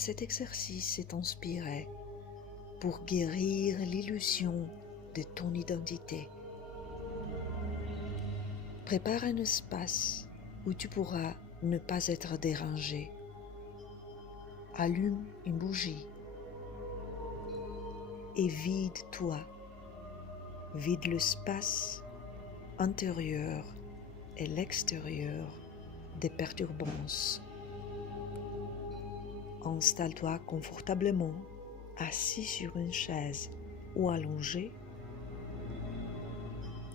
cet exercice est inspiré pour guérir l'illusion de ton identité. Prépare un espace où tu pourras ne pas être dérangé. Allume une bougie et vide-toi. Vide l'espace intérieur et l'extérieur des perturbances. Installe-toi confortablement, assis sur une chaise ou allongé,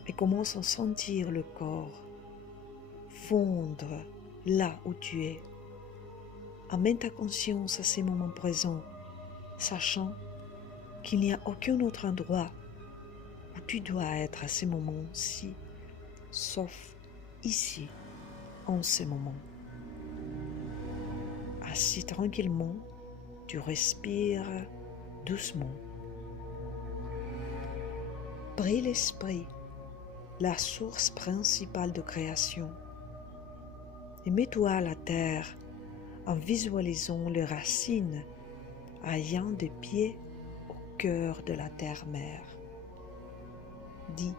et commence à sentir le corps fondre là où tu es. Amène ta conscience à ces moments présents, sachant qu'il n'y a aucun autre endroit où tu dois être à ces moments-ci, sauf ici, en ce moment. Assis tranquillement, tu respires doucement. Prie l'esprit, la source principale de création, et mets-toi à la terre en visualisant les racines ayant des pieds au cœur de la terre-mère. Dis,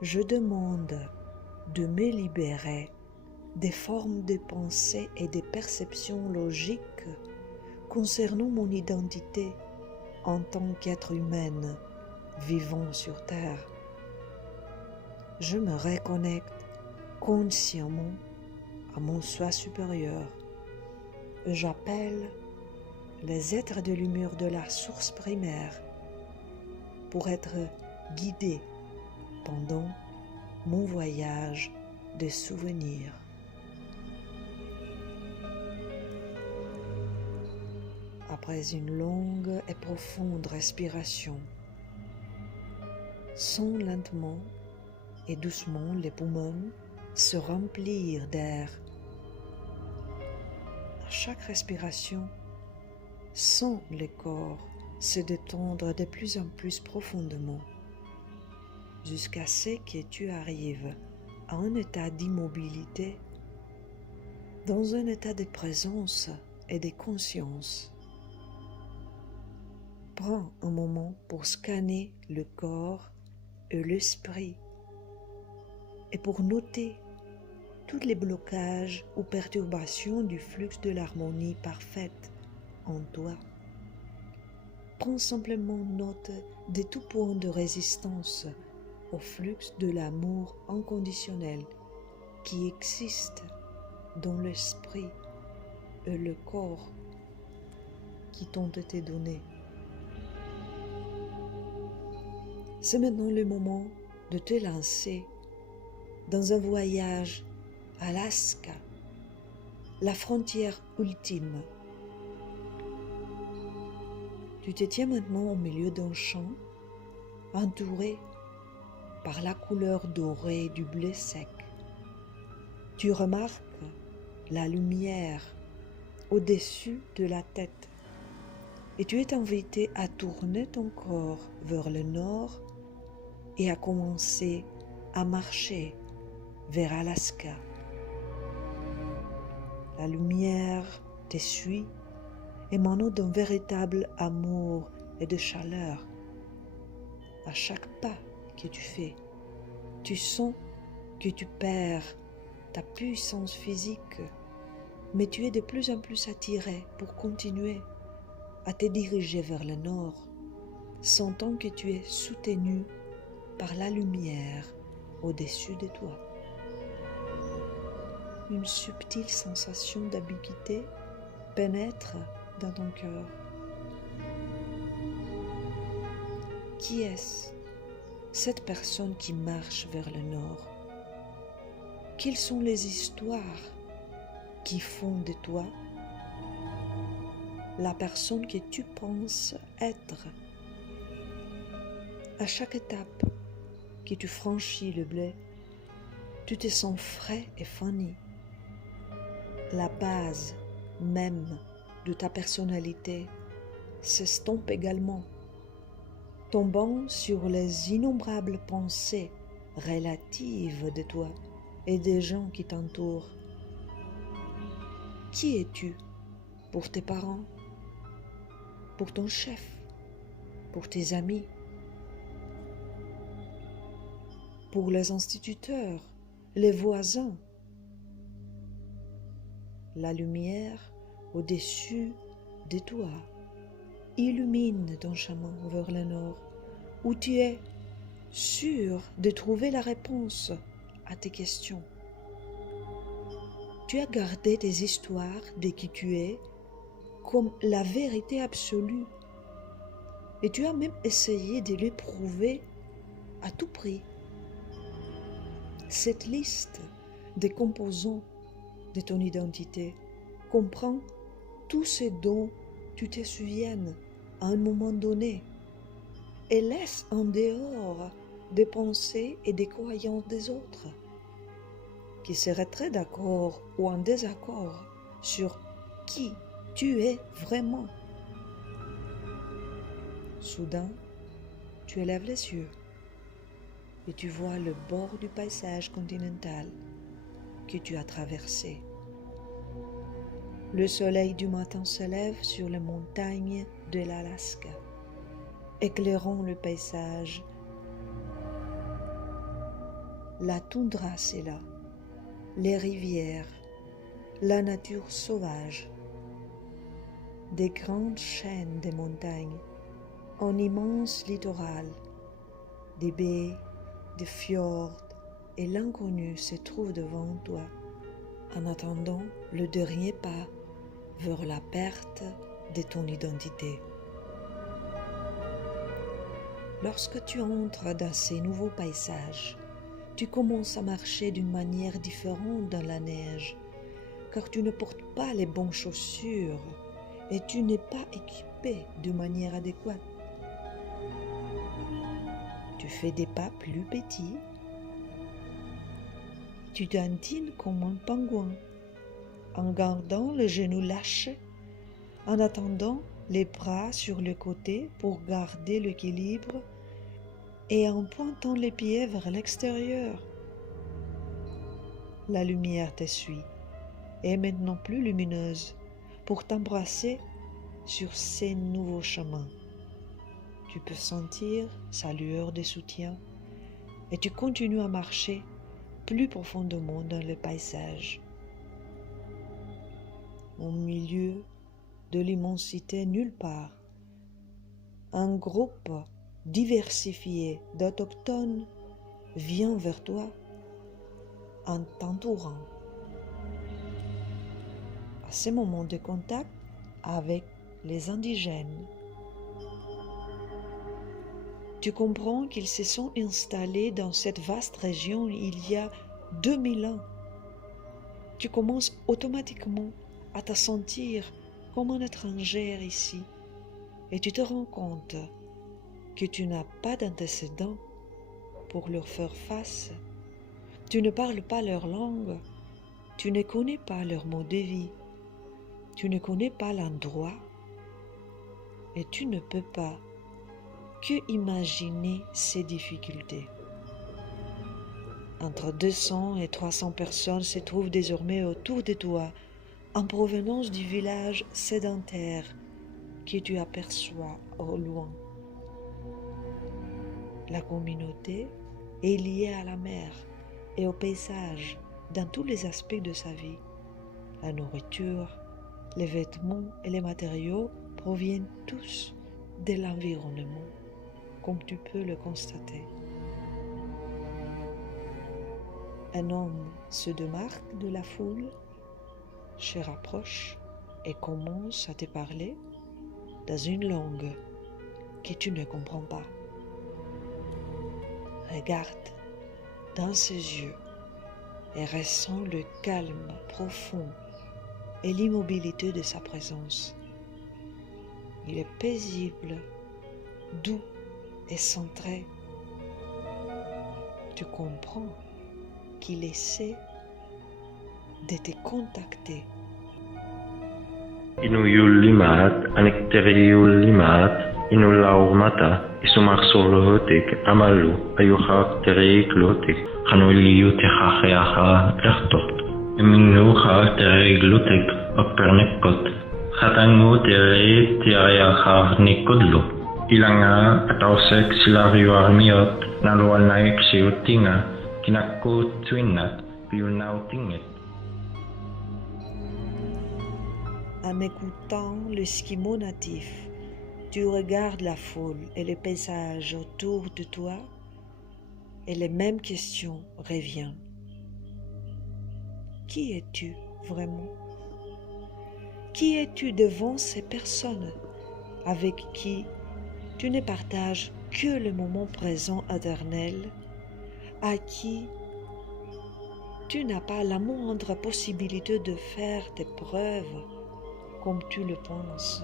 je demande de me libérer des formes de pensée et des perceptions logiques concernant mon identité en tant qu'être humaine vivant sur Terre. Je me reconnecte consciemment à mon soi supérieur. J'appelle les êtres de lumière de la source primaire pour être guidés pendant mon voyage de souvenirs. Après une longue et profonde respiration, sens lentement et doucement les poumons se remplir d'air. À chaque respiration, sens le corps se détendre de plus en plus profondément, jusqu'à ce que tu arrives à un état d'immobilité, dans un état de présence et de conscience. Prends un moment pour scanner le corps et l'esprit et pour noter tous les blocages ou perturbations du flux de l'harmonie parfaite en toi. Prends simplement note de tout point de résistance au flux de l'amour inconditionnel qui existe dans l'esprit et le corps qui t'ont été donnés. C'est maintenant le moment de te lancer dans un voyage à Alaska, la frontière ultime. Tu te tiens maintenant au milieu d'un champ, entouré par la couleur dorée du blé sec. Tu remarques la lumière au-dessus de la tête et tu es invité à tourner ton corps vers le nord et à commencer à marcher vers Alaska. La lumière te suit, émanant d'un véritable amour et de chaleur. À chaque pas que tu fais, tu sens que tu perds ta puissance physique, mais tu es de plus en plus attiré pour continuer à te diriger vers le nord, sentant que tu es soutenu par la lumière au-dessus de toi. Une subtile sensation d'ambiguïté pénètre dans ton cœur. Qui est-ce, cette personne qui marche vers le nord? Quelles sont les histoires qui font de toi la personne que tu penses être? À chaque étape que tu franchis le blé, tu te sens frais et funny. La base même de ta personnalité s'estompe également, tombant sur les innombrables pensées relatives de toi et des gens qui t'entourent. Qui es-tu pour tes parents, pour ton chef, pour tes amis, pour les instituteurs, les voisins. La lumière au-dessus de toi illumine ton chemin vers le nord, où tu es sûr de trouver la réponse à tes questions. Tu as gardé tes histoires de qui tu es comme la vérité absolue, et tu as même essayé de les prouver à tout prix. Cette liste des composants de ton identité comprend tout ce dont tu te souviennes à un moment donné et laisse en dehors des pensées et des croyances des autres qui seraient très d'accord ou en désaccord sur qui tu es vraiment. Soudain, tu élèves les yeux et tu vois le bord du paysage continental que tu as traversé. Le soleil du matin se lève sur les montagnes de l'Alaska, éclairant le paysage. La toundra, c'est là, les rivières, la nature sauvage, des grandes chaînes de montagnes, un immense littoral, des baies, des fjords, et l'inconnu se trouve devant toi, en attendant le dernier pas vers la perte de ton identité. Lorsque tu entres dans ces nouveaux paysages, tu commences à marcher d'une manière différente dans la neige, car tu ne portes pas les bonnes chaussures et tu n'es pas équipé de manière adéquate. Tu fais des pas plus petits. Tu dandines comme un pingouin, en gardant les genoux lâchés, en attendant les bras sur le côté pour garder l'équilibre et en pointant les pieds vers l'extérieur. La lumière te suit, et est maintenant plus lumineuse pour t'embrasser sur ces nouveaux chemins. Tu peux sentir sa lueur de soutien et tu continues à marcher plus profondément dans le paysage. Au milieu de l'immensité nulle part, un groupe diversifié d'autochtones vient vers toi en t'entourant. À ce moment de contact avec les indigènes, tu comprends qu'ils se sont installés dans cette vaste région il y a 2000 ans. Tu commences automatiquement à te sentir comme un étranger ici et tu te rends compte que tu n'as pas d'antécédents pour leur faire face. Tu ne parles pas leur langue, tu ne connais pas leur mode de vie, tu ne connais pas l'endroit et tu ne peux pas que imaginer ces difficultés. Entre 200 et 300 personnes se trouvent désormais autour de toi en provenance du village sédentaire que tu aperçois au loin. La communauté est liée à la mer et au paysage dans tous les aspects de sa vie. La nourriture, les vêtements et les matériaux proviennent tous de l'environnement, comme tu peux le constater. Un homme se démarque de la foule, se rapproche et commence à te parler dans une langue que tu ne comprends pas. Regarde dans ses yeux et ressens le calme profond et l'immobilité de sa présence. Il est paisible, doux et centré. Tu comprends qu'il essaie de te contacter. Inuyulimat, anekteriulimat, inulaurmata, isumarsorlohotik, amalu, ayuharteriklotik, hanuliyutihaheaha ertot, eminuha teriglutik, opernekot, Katangu tere tiariakar ni kudlo. Ilanga atawsek sila riwarmiot naluan naik siutinga kinakut twinat piunautingit. En écoutant le skimo natif, tu regardes la foule et le paysage autour de toi et les mêmes questions reviennent. Qui es-tu vraiment? Qui es-tu devant ces personnes avec qui tu ne partages que le moment présent éternel, à qui tu n'as pas la moindre possibilité de faire des preuves comme tu le penses?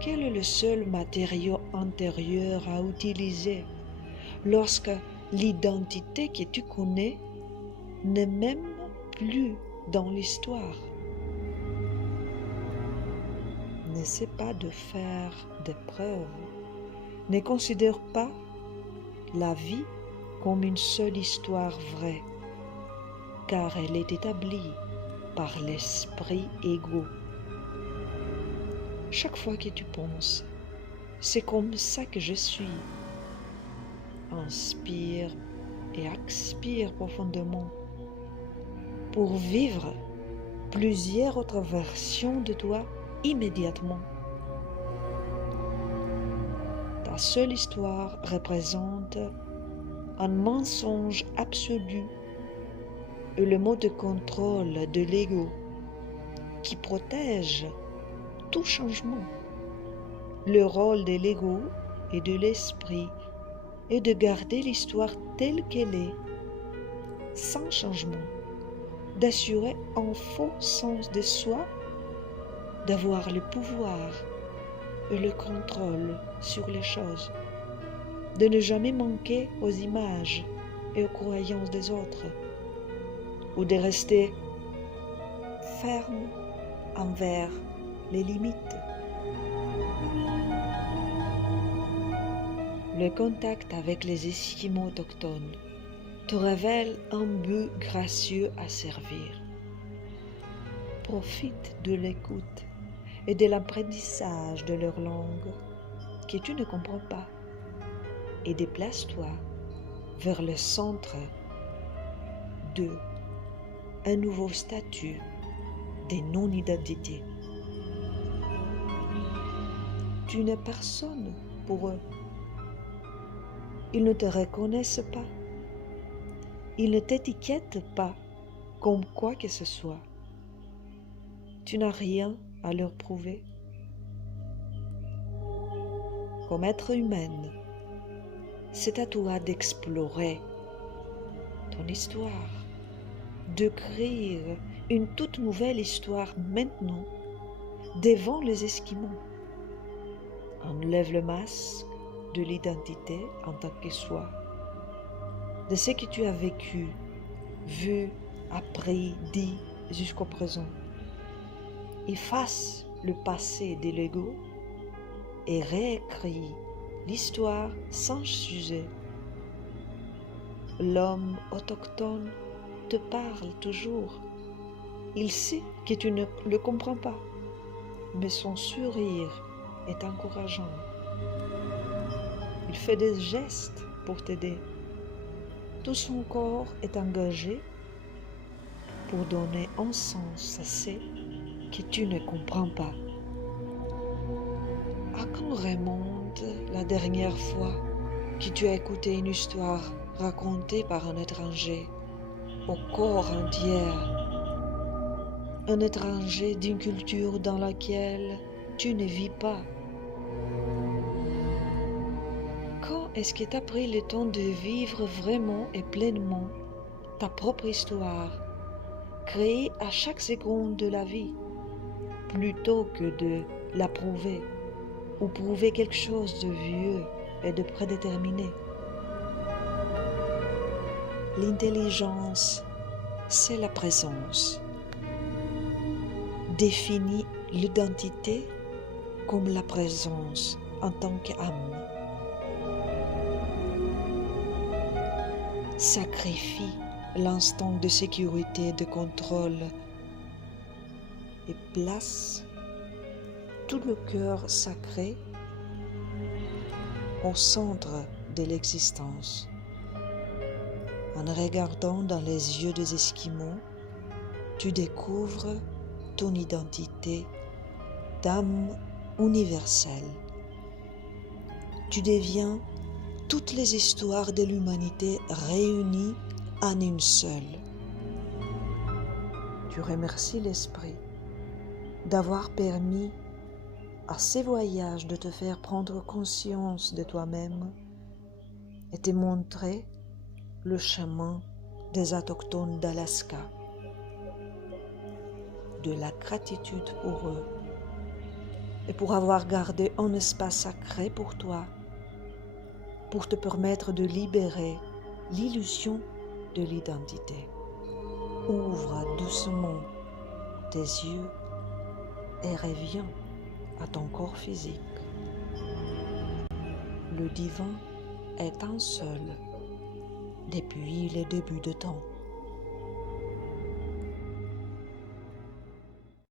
Quel est le seul matériau intérieur à utiliser lorsque l'identité que tu connais n'est même plus dans l'histoire? N'essaie pas de faire des preuves. Ne considère pas la vie comme une seule histoire vraie, car elle est établie par l'esprit égaux. Chaque fois que tu penses, c'est comme ça que je suis. Inspire et expire profondément pour vivre plusieurs autres versions de toi immédiatement. Ta seule histoire représente un mensonge absolu et le mode de contrôle de l'ego qui protège tout changement. Le rôle de l'ego et de l'esprit est de garder l'histoire telle qu'elle est, sans changement, d'assurer un faux sens de soi, d'avoir le pouvoir et le contrôle sur les choses, de ne jamais manquer aux images et aux croyances des autres, ou de rester ferme envers les limites. Le contact avec les Esquimaux autochtones te révèle un but gracieux à servir. Profite de l'écoute et de l'apprentissage de leur langue que tu ne comprends pas et déplace-toi vers le centre de un nouveau statut de non-identité. Tu n'es personne pour eux. Ils ne te reconnaissent pas. Ils ne t'étiquettent pas comme quoi que ce soit. Tu n'as rien à leur prouver. Comme être humaine, c'est à toi d'explorer ton histoire, de créer une toute nouvelle histoire maintenant devant les Esquimaux. Enlève le masque de l'identité en tant que soi, de ce que tu as vécu, vu, appris, dit jusqu'au présent. Efface le passé de l'ego et réécris l'histoire sans sujet. L'homme autochtone te parle toujours. Il sait que tu ne le comprends pas, mais son sourire est encourageant. Il fait des gestes pour t'aider. Tout son corps est engagé pour donner un sens à ce que tu ne comprends pas. À quand remonte la dernière fois que tu as écouté une histoire racontée par un étranger au corps entier? Un étranger d'une culture dans laquelle tu ne vis pas. Quand est-ce que tu as pris le temps de vivre vraiment et pleinement ta propre histoire, créée à chaque seconde de la vie, plutôt que de la prouver ou prouver quelque chose de vieux et de prédéterminé? L'intelligence, c'est la présence. Définis l'identité comme la présence en tant qu'âme. Sacrifie l'instinct de sécurité et de contrôle et place tout le cœur sacré au centre de l'existence. En regardant dans les yeux des Esquimaux, tu découvres ton identité d'âme universelle. Tu deviens toutes les histoires de l'humanité réunies en une seule. Tu remercies l'Esprit d'avoir permis à ces voyages de te faire prendre conscience de toi-même et te montrer le chemin des autochtones d'Alaska, de la gratitude pour eux et pour avoir gardé un espace sacré pour toi, pour te permettre de libérer l'illusion de l'identité. Ouvre doucement tes yeux et reviens à ton corps physique. Le divin est un seul depuis le début de temps.